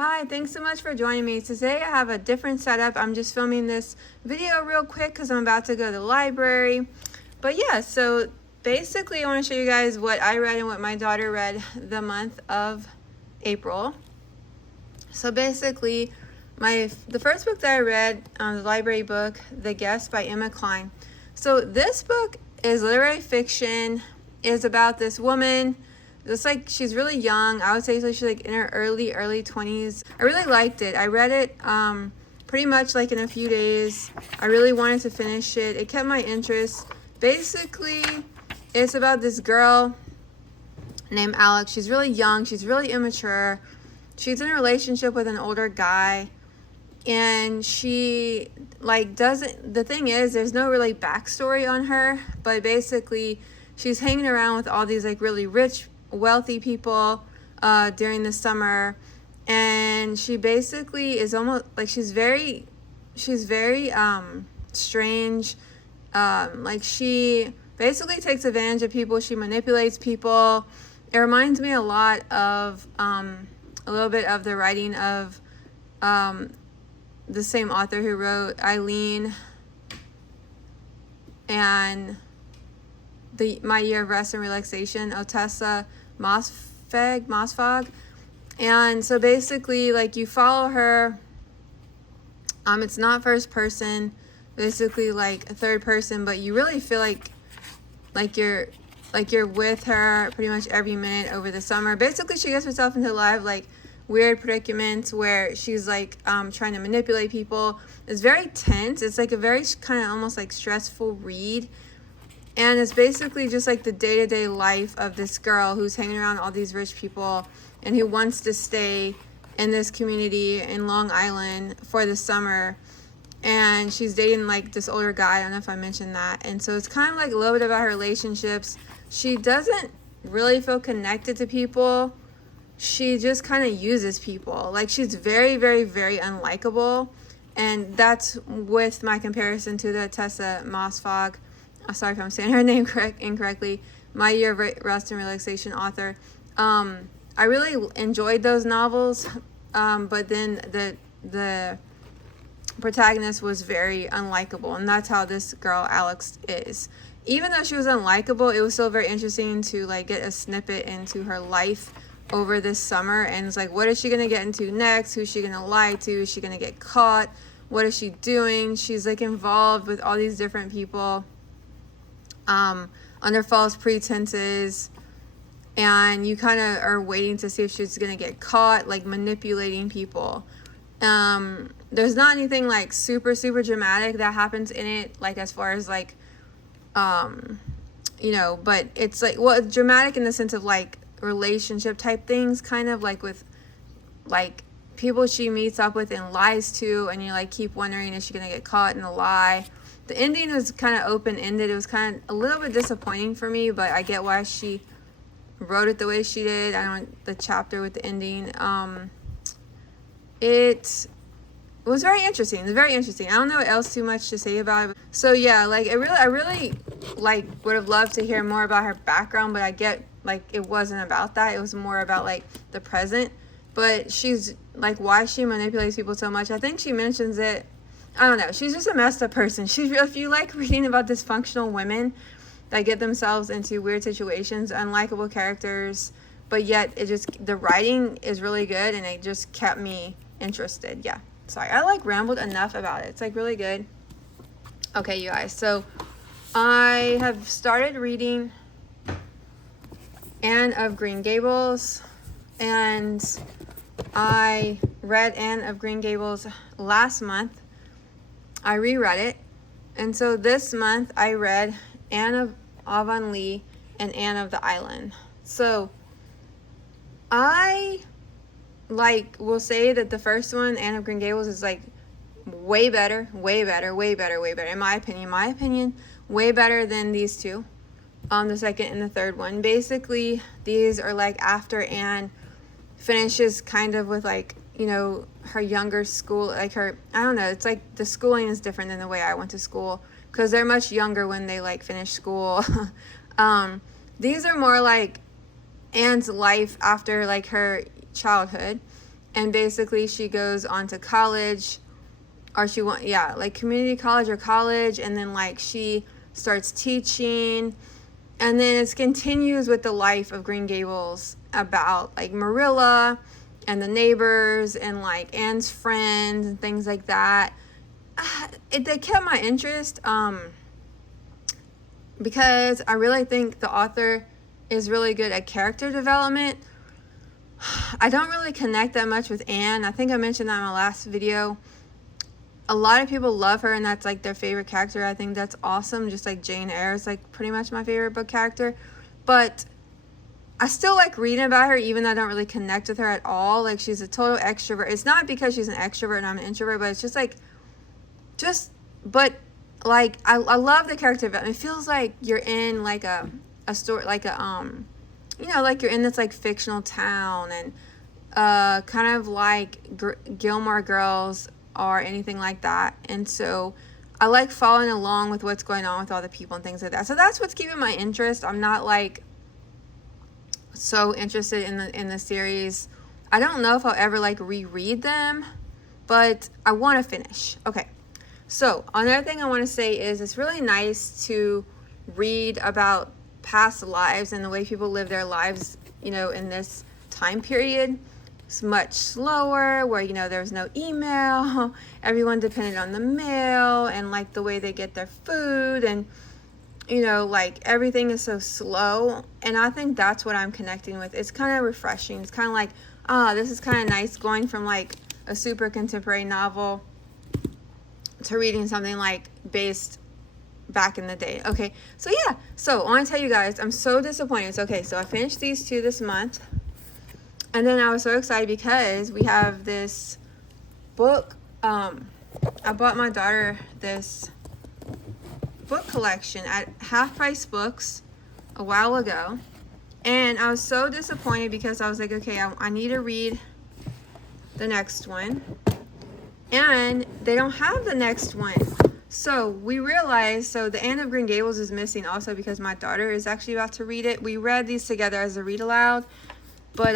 Hi, thanks so much for joining me. Today I have a different setup. I'm just filming this video real quick because I'm about to go to the library. But yeah, so basically I want to show you guys what I read and what my daughter read the month of April. So basically, the first book that I read, the library book, The Guest by Emma Cline. So this book is literary fiction. It's about this woman. It's like she's really young. I would say so she's like in her early 20s. I really liked it. I read it pretty much like in a few days. I really wanted to finish it. It kept my interest. Basically, it's about this girl named Alex. She's really young. She's really immature. She's in a relationship with an older guy. And she the thing is, there's no really backstory on her. But basically, she's hanging around with all these like really rich, wealthy people during the summer, and she basically is almost like she's very strange. Like she basically takes advantage of people. She manipulates people. It reminds me a lot of a little bit of the writing of the same author who wrote Eileen and My Year of Rest and Relaxation, Otessa Mosfag. And so basically, like, you follow her. It's not first person, basically like third person, but you really feel like you're with her pretty much every minute over the summer. Basically, she gets herself into a lot of like weird predicaments where she's like trying to manipulate people. It's very tense. It's like a very kind of almost like stressful read. And it's basically just like the day-to-day life of this girl who's hanging around all these rich people and who wants to stay in this community in Long Island for the summer. And she's dating like this older guy. I don't know if I mentioned that. And so it's kind of like a little bit about her relationships. She doesn't really feel connected to people. She just kind of uses people. Like, she's very, very, very unlikable. And that's with my comparison to the Tessa Mosfag. Sorry if I'm saying her name incorrectly. My Year of Rest and Relaxation author. I really enjoyed those novels, but then the protagonist was very unlikable, and that's how this girl Alex is. Even though she was unlikable, it was still very interesting to like get a snippet into her life over this summer, and it's like, what is she gonna get into next? Who's she gonna lie to? Is she gonna get caught? What is she doing? She's like involved with all these different people under false pretenses, and you kind of are waiting to see if she's gonna get caught, like manipulating people. There's not anything like super dramatic that happens in it, like as far as like but it's like, well, it's dramatic in the sense of like relationship type things, kind of like with like people she meets up with and lies to, and you like keep wondering, is she gonna get caught in a lie? The ending was kind of open-ended. It was kind of a little bit disappointing for me, but I get why she wrote it the way she did. I don't the chapter with the ending. It was very interesting. It's very interesting. I don't know what else too much to say about it. So yeah, like I really like would have loved to hear more about her background, but I get like it wasn't about that. It was more about like the present. But she's like, why she manipulates people so much. I think she mentions it. I don't know. She's just a messed up person. If you like reading about dysfunctional women that get themselves into weird situations, unlikable characters, but yet the writing is really good, and it just kept me interested. Yeah. Sorry, I like rambled enough about it. It's like really good. Okay, you guys. So I have started reading Anne of Green Gables, and I read Anne of Green Gables last month. I reread it, and so this month I read Anne of Avonlea and Anne of the Island. So I will say that the first one, Anne of Green Gables, is like way better, in my opinion, way better than these two, the second and the third one. Basically, these are like after Anne finishes kind of with like, her younger school, like her, I don't know, it's like the schooling is different than the way I went to school, because they're much younger when they like finish school. These are more like Anne's life after like her childhood, and basically she goes on to college, or like community college or college, and then like she starts teaching, and then it continues with the life of Green Gables about like Marilla and the neighbors and like Anne's friends and things like that. They kept my interest because I really think the author is really good at character development. I don't really connect that much with Anne. I think I mentioned that in my last video. A lot of people love her and that's like their favorite character. I think that's awesome. Just like Jane Eyre is like pretty much my favorite book character. But I still like reading about her even though I don't really connect with her at all. Like she's a total extrovert. It's not because she's an extrovert and I'm an introvert, but it's just like, like I love the character development. It feels like you're in like a story, like a like you're in this like fictional town, and kind of like Gilmore Girls or anything like that. And so I like following along with what's going on with all the people and things like that. So that's what's keeping my interest. I'm not like so interested in the series. I don't know if I'll ever like reread them, but I want to finish. Okay. So another thing I want to say is it's really nice to read about past lives and the way people live their lives, in this time period. It's much slower, where, there's no email, everyone depended on the mail, and like the way they get their food, and like everything is so slow. And I think that's what I'm connecting with. It's kind of refreshing. It's kind of like, this is kind of nice, going from like a super contemporary novel to reading something like based back in the day. Okay, so yeah, so I want to tell you guys, I'm so disappointed. Okay, so I finished these 2 this month, and then I was so excited because we have this book. I bought my daughter this book collection at Half Price Books a while ago, and I was so disappointed because I was like, okay, I need to read the next one, and they don't have the next one. So we realized, the Anne of Green Gables is missing also because my daughter is actually about to read it. We read these together as a read aloud, but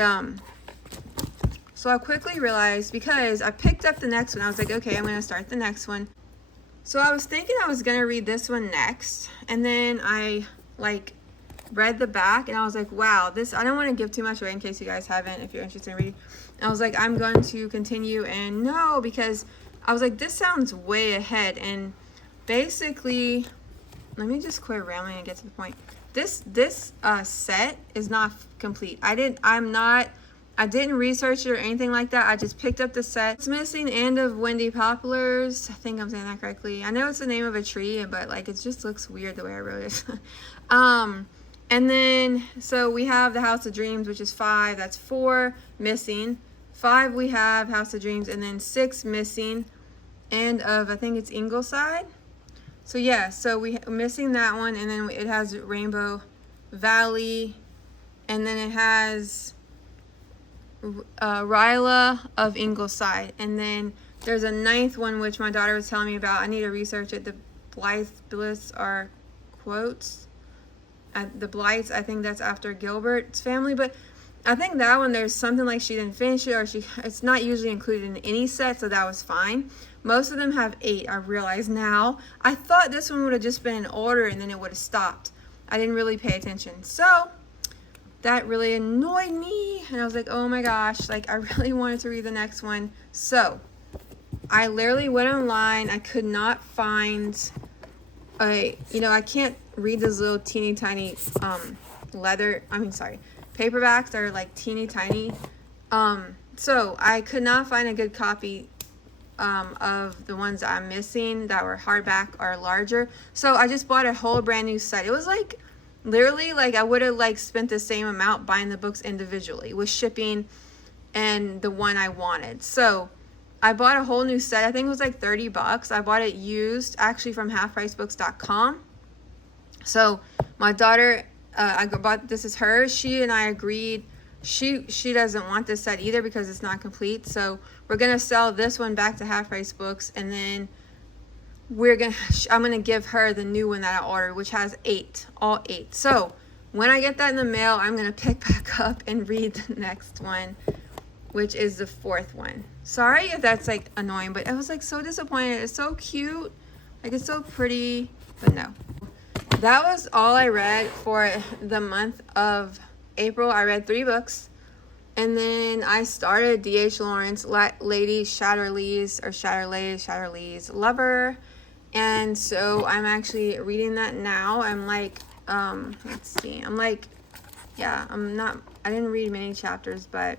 so I quickly realized, because I picked up the next one, I was like, okay, I'm going to start the next one. So I was thinking I was going to read this one next, and then I like read the back, and I was like, wow, I don't want to give too much away in case you guys haven't, if you're interested in reading. And I was like, I'm going to continue, and no, because I was like, this sounds way ahead. And basically, let me just quit rambling and get to the point. This set is not complete. I didn't research it or anything like that. I just picked up the set. It's missing End of Windy Poplars. I think I'm saying that correctly. I know it's the name of a tree, but like it just looks weird the way I wrote it. And then so we have the House of Dreams, which is 5. That's 4 missing. 5 we have House of Dreams, and then 6 missing. End of, I think it's Ingleside. So yeah, so we're missing that one, and then it has Rainbow Valley, and then it has Ryla of Ingleside, and then there's a 9th one which my daughter was telling me about. I need to research it. The Blythe Bliss are quotes. The Blythes, I think that's after Gilbert's family, but I think that one, there's something like she didn't finish it, or it's not usually included in any set, so that was fine. Most of them have 8, I realize now. I thought this one would have just been in order and then it would have stopped. I didn't really pay attention. So that really annoyed me, and I was like, oh my gosh, like I really wanted to read the next one. So I literally went online. I could not find I can't read those little teeny tiny paperbacks that are like teeny tiny. So I could not find a good copy of the ones that I'm missing that were hardback or larger. So I just bought a whole brand new set. It was like literally like I would have like spent the same amount buying the books individually with shipping and the one I wanted. So I bought a whole new set. I think it was like $30. I bought it used, actually, from halfpricebooks.com. So my daughter, this is hers. She and I agreed. She doesn't want this set either because it's not complete. So we're gonna sell this one back to Half Price Books, and then I'm gonna give her the new one that I ordered, which has 8, all 8. So when I get that in the mail, I'm gonna pick back up and read the next one. which is the 4th one. Sorry if that's like annoying, but I was like so disappointed. It's so cute. Like it's so pretty, but no. That was all I read for the month of April. I read 3 books. And then I started D.H. Lawrence, Lady Chatterley's Lover. And so I'm actually reading that now. I'm like, let's see. I didn't read many chapters, but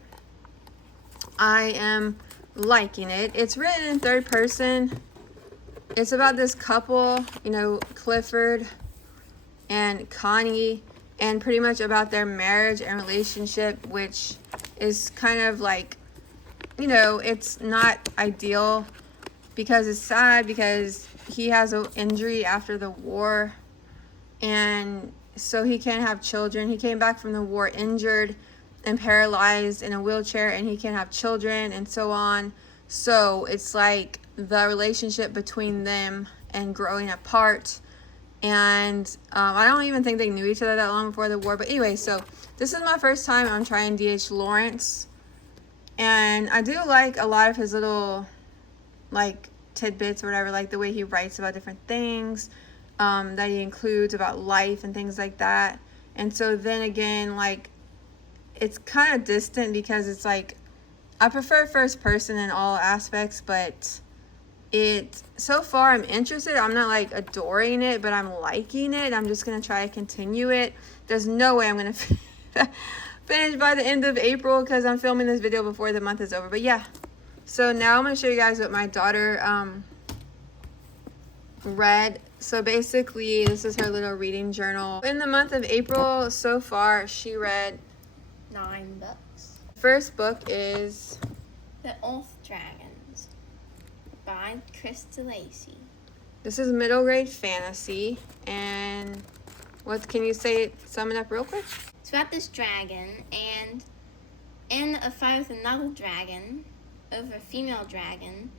I am liking it. It's written in 3rd person. It's about this couple, Clifford and Connie, and pretty much about their marriage and relationship, which is kind of like, it's not ideal because it's sad because he has an injury after the war, and so he can't have children. He came back from the war injured and paralyzed in a wheelchair, and he can't have children and so on. So it's like the relationship between them and growing apart. And I don't even think they knew each other that long before the war. But anyway, so this is my first time I'm trying D.H. Lawrence. And I do like a lot of his little, like, tidbits or whatever, like the way he writes about different things that he includes about life and things like that. And so then again, like, it's kind of distant because it's like, I prefer first person in all aspects, but so far I'm interested. I'm not like adoring it, but I'm liking it. I'm just going to try to continue it. There's no way I'm going to finish by the end of April because I'm filming this video before the month is over. But yeah, so now I'm going to show you guys what my daughter read. So basically, this is her little reading journal. In the month of April, so far, she read 9 books. First book is The Oath Dragons by Krista Lacey. This is middle grade fantasy. And what can you sum it up real quick? It's about this dragon, and in a fight with another dragon over a female dragon,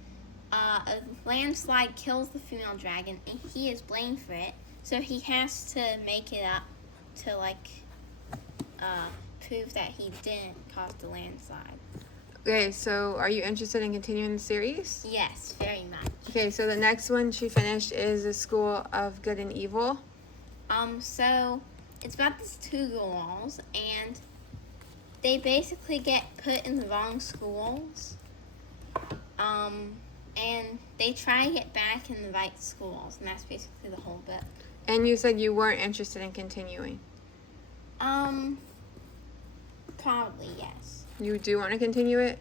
a landslide kills the female dragon, and he is blamed for it. So he has to make it up to prove that he didn't cause the landslide. Okay, so are you interested in continuing the series? Yes, very much. Okay, so the next one she finished is The School of Good and Evil. So it's about these 2 girls, and they basically get put in the wrong schools. And they try to get back in the right schools, and that's basically the whole book. And you said you weren't interested in continuing. Probably, yes. You do want to continue it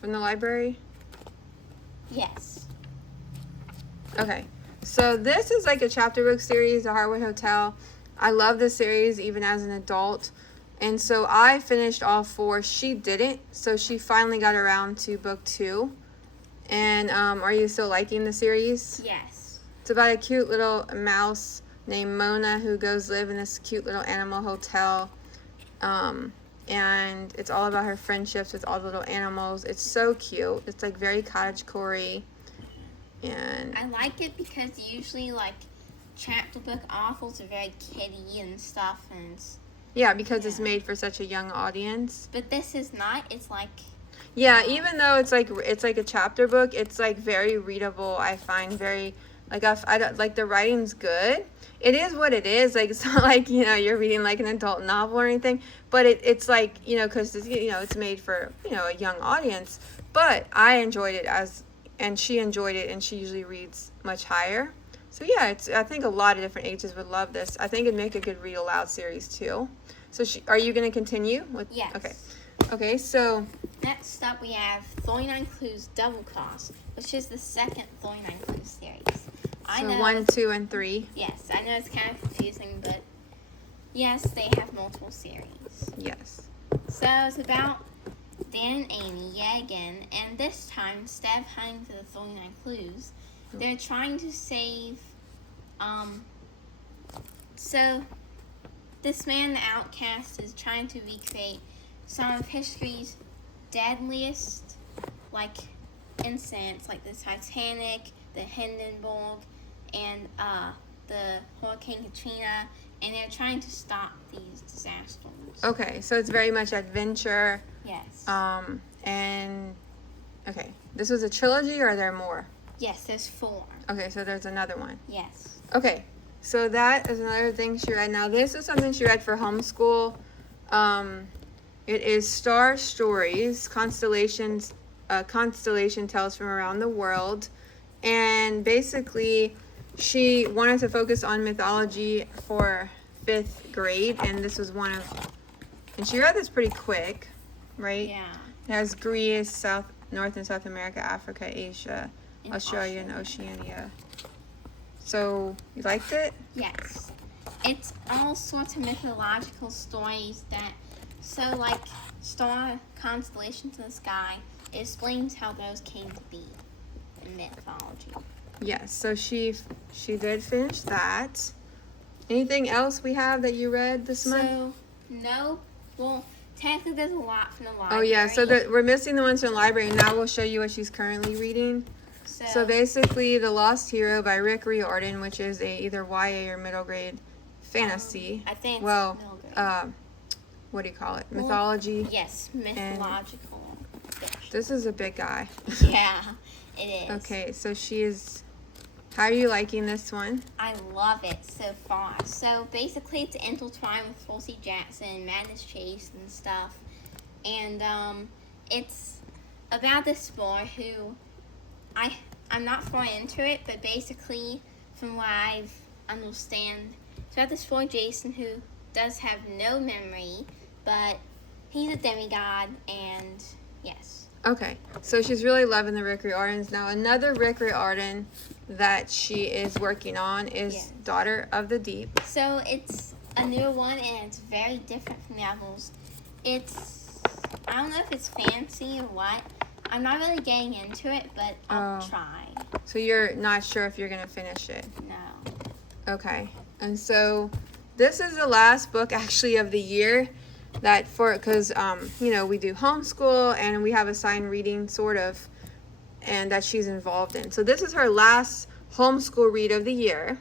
from the library? Yes. Okay. So this is like a chapter book series, The Hardwood Hotel. I love this series even as an adult. And so I finished all 4. She didn't. So she finally got around to book 2. And are you still liking the series? Yes. It's about a cute little mouse named Mona who goes live in this cute little animal hotel. And it's all about her friendships with all the little animals. It's so cute. It's like very cottagecore. And I like it because usually like chapter book authors are very kiddie and stuff, and it's made for such a young audience. But this is not. It's like even though it's like a chapter book, it's like very readable. I find very I don't like the writing's good. It is what it is. Like it's not like you're reading like an adult novel or anything, but it's like because it's made for a young audience. But I enjoyed it and she enjoyed it, and she usually reads much higher. So yeah, I think a lot of different ages would love this. I think it'd make a good read aloud series too. So are you going to continue with? Yes. Okay. So next up we have 39 Clues Double Cross, which is the second 39 Clues series. I know 1, 2, and 3. Yes, I know it's kind of confusing, but yes, they have multiple series. Yes. So it's about Dan and Amy yet again, and this time instead of hunting for the 39 clues, they're trying to save. So this man, the outcast, is trying to recreate some of history's deadliest, incidents, like the Titanic, the Hindenburg, and the Hurricane Katrina, and they're trying to stop these disasters. Okay, so it's very much adventure. Yes. And, okay, this was a trilogy, or are there more? Yes, there's 4. Okay, so there's another one. Yes. Okay, so that is another thing she read. Now, this is something she read for homeschool. It is Star Stories, Constellation Tales from Around the World. And basically, she wanted to focus on mythology for 5th grade, and this was one of, and she read this pretty quick, right? Yeah. It has Greece, North and South America, Africa, Asia, Australia, and Oceania. So, you liked it? Yes. It's all sorts of mythological stories that, so like star constellations in the sky, it explains how those came to be in mythology. Yes, so she did finish that. Anything else we have that you read this month? So, no, well, technically there's a lot from the library. Oh yeah, so we're missing the ones from the library. Now we'll show you what she's currently reading. So basically, The Lost Hero by Rick Riordan, which is a either YA or middle grade fantasy. I think well, it's middle grade. What do you call it? Mythology. Yes, mythological. This is a big guy. Yeah, it is. Okay, so she is. How are you liking this one? I love it so far. So basically, it's intertwined with Tulsi Jackson, Madness Chase, and stuff. And it's about this boy who I'm not far into it, but basically, from what I understand, it's about this boy Jason who does have no memory, but he's a demigod, and yes. Okay, so she's really loving the Rick Riordans. Now, another Rick Riordan that she is working on is Daughter of the Deep. So it's a new one, and it's very different from the others. I don't know if it's fancy or what. I'm not really getting into it, but I'll try. So you're not sure if you're going to finish it? No. Okay, and so this is the last book actually of the year that because we do homeschool and we have assigned reading sort of, and that she's involved in. So this is her last homeschool read of the year.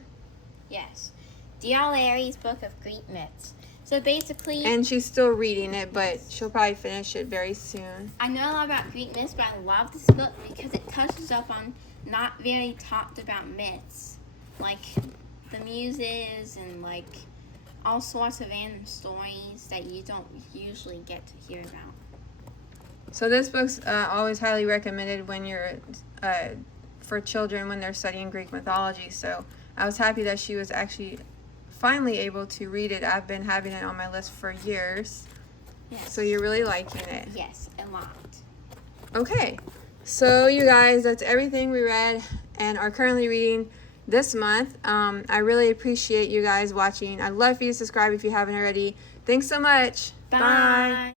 Yes. D.L. Larry's Book of Greek Myths. So basically... And she's still reading it, but she'll probably finish it very soon. I know a lot about Greek myths, but I love this book because it touches up on not very talked about myths. Like the muses and like all sorts of random stories that you don't usually get to hear about. So this book's always highly recommended when you're for children when they're studying Greek mythology. So I was happy that she was actually finally able to read it. I've been having it on my list for years. Yes. So you're really liking it. Yes, a lot. Okay, so you guys, that's everything we read and are currently reading this month. I really appreciate you guys watching. I'd love for you to subscribe if you haven't already. Thanks so much. Bye.